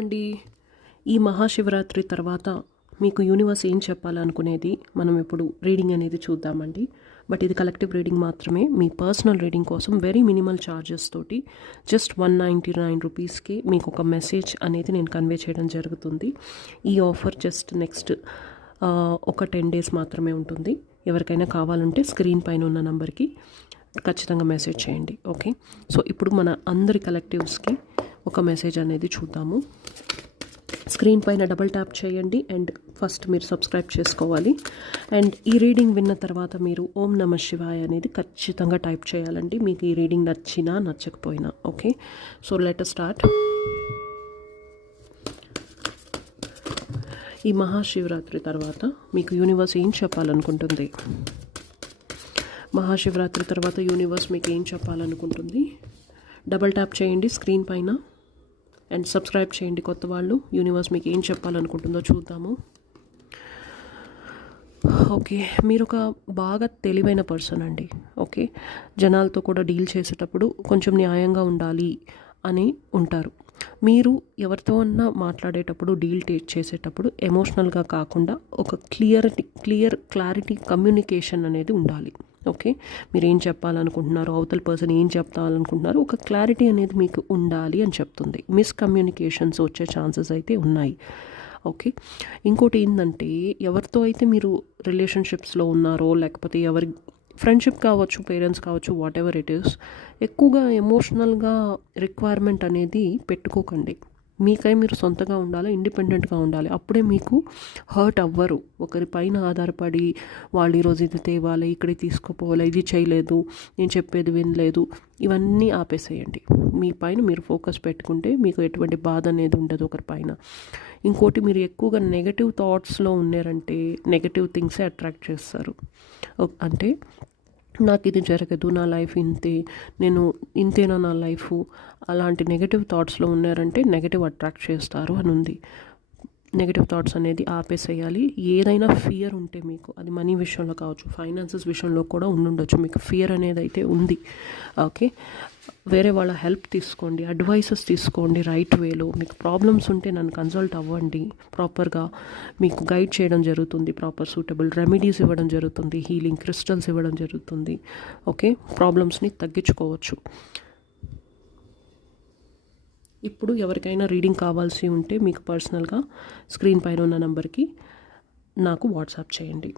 అండి ఈ మహాశివరాత్రి తర్వాత మీకు యూనివర్స్ ఏం చెప్పాలనుకునేది మనం ఇప్పుడు రీడింగ్ అనేది చూద్దామండి. బట్ ఇది కలెక్టివ్ రీడింగ్ మాత్రమే. మీ పర్సనల్ రీడింగ్ కోసం వెరీ మినిమల్ ఛార్జెస్ తోటి జస్ట్ 199 రూపీస్కి మీకు ఒక మెసేజ్ అనేది నేను కన్వే చేయడం జరుగుతుంది. ఈ ఆఫర్ జస్ట్ నెక్స్ట్ ఒక 10 days మాత్రమే ఉంటుంది. ఎవరికైనా కావాలంటే స్క్రీన్ పైన ఉన్న నంబర్కి ఖచ్చితంగా మెసేజ్ చేయండి. ఓకే, సో ఇప్పుడు మన అందరి కలెక్టివ్స్కి ఒక మెసేజ్ అనేది చూద్దాము. స్క్రీన్ పైన డబుల్ ట్యాప్ చేయండి అండ్ ఫస్ట్ మీరు సబ్స్క్రైబ్ చేసుకోవాలి. అండ్ ఈ రీడింగ్ విన్న తర్వాత మీరు ఓం నమ శివాయ అనేది ఖచ్చితంగా టైప్ చేయాలండి, మీకు ఈ రీడింగ్ నచ్చినా నచ్చకపోయినా. Okay, so let us start. ఈ మహాశివరాత్రి తర్వాత మీకు యూనివర్స్ ఏం చెప్పాలనుకుంటుంది? మహాశివరాత్రి తర్వాత యూనివర్స్ మీకు ఏం చెప్పాలనుకుంటుంది? డబుల్ ట్యాప్ చేయండి స్క్రీన్ పైన అండ్ సబ్స్క్రైబ్ చేయండి కొత్త వాళ్ళు. యూనివర్స్ మీకు ఏం చెప్పాలనుకుంటుందో చూద్దాము. ఓకే, మీరు ఒక బాగా తెలివైన పర్సన్ అండి. ఓకే, జనాలతో కూడా డీల్ చేసేటప్పుడు కొంచెం న్యాయంగా ఉండాలి అని ఉంటారు. మీరు ఎవరితో అన్నా మాట్లాడేటప్పుడు డీల్ చేసేటప్పుడు ఎమోషనల్గా కాకుండా ఒక క్లారిటీ కమ్యూనికేషన్ అనేది ఉండాలి. ఓకే, మీరు ఏం చెప్పాలనుకుంటున్నారు, అవతల పర్సన్ ఏం చెప్పాలనుకుంటున్నారు, ఒక క్లారిటీ అనేది మీకు ఉండాలి అని చెప్తుంది. మిస్కమ్యూనికేషన్స్ వచ్చే ఛాన్సెస్ అయితే ఉన్నాయి. ఓకే, ఇంకోటి ఏంటంటే ఎవరితో అయితే మీరు రిలేషన్షిప్స్లో ఉన్నారో లేకపోతే ఎవరి ఫ్రెండ్షిప్ కావచ్చు, పేరెంట్స్ కావచ్చు, వాట్ ఎవర్ ఇట్ ఈస్, ఎక్కువగా ఎమోషనల్గా రిక్వైర్మెంట్ అనేది పెట్టుకోకండి. మీకై మీరు సొంతగా ఉండాలి, ఇండిపెండెంట్గా ఉండాలి. అప్పుడే మీకు హర్ట్ అవ్వరు. ఒకరి పైన ఆధారపడి వాళ్ళు ఈరోజు ఇది తేవాలి, ఇక్కడికి తీసుకుపోవాలి, ఇది చేయలేదు, నేను చెప్పేది వినలేదు, ఇవన్నీ ఆపేసేయండి. మీ పైన మీరు ఫోకస్ పెట్టుకుంటే మీకు ఎటువంటి బాధ అనేది ఉండదు ఒకరి పైన. ఇంకోటి, మీరు ఎక్కువగా నెగటివ్ థాట్స్లో ఉన్నారంటే నెగటివ్ థింగ్సే అట్రాక్ట్ చేస్తారు. అంటే నాకు ఇది జరగదు, నా లైఫ్ ఇంతే, నేను ఇంతేనా నా లైఫ్, అలాంటి నెగటివ్ థాట్స్లో ఉన్నారంటే నెగటివ్ అట్రాక్ట్ చేస్తారు అని ఉంది. నెగటివ్ థాట్స్ అనేది ఆపేసేయాలి. ఏదైనా ఫియర్ ఉంటే మీకు, అది మనీ విషయంలో కావచ్చు, ఫైనాన్సెస్ విషయంలో కూడా ఉండొచ్చు, మీకు ఫియర్ అనేది అయితే ఉంది. ఓకే, వేరే వాళ్ళ హెల్ప్ తీసుకోండి, అడ్వైసెస్ తీసుకోండి రైట్ వేలో. మీకు ప్రాబ్లమ్స్ ఉంటే నన్ను కన్సల్ట్ అవ్వండి, ప్రాపర్గా మీకు గైడ్ చేయడం జరుగుతుంది, ప్రాపర్ సూటబుల్ రెమెడీస్ ఇవ్వడం జరుగుతుంది, హీలింగ్ క్రిస్టల్స్ ఇవ్వడం జరుగుతుంది. ఓకే, ప్రాబ్లమ్స్ని తగ్గించుకోవచ్చు. ఇప్పుడు ఎవరికైనా రీడింగ్ కావాల్సి ఉంటే మీకు పర్సనల్గా స్క్రీన్ పైన ఉన్న నెంబర్కి నాకు వాట్సాప్ చేయండి.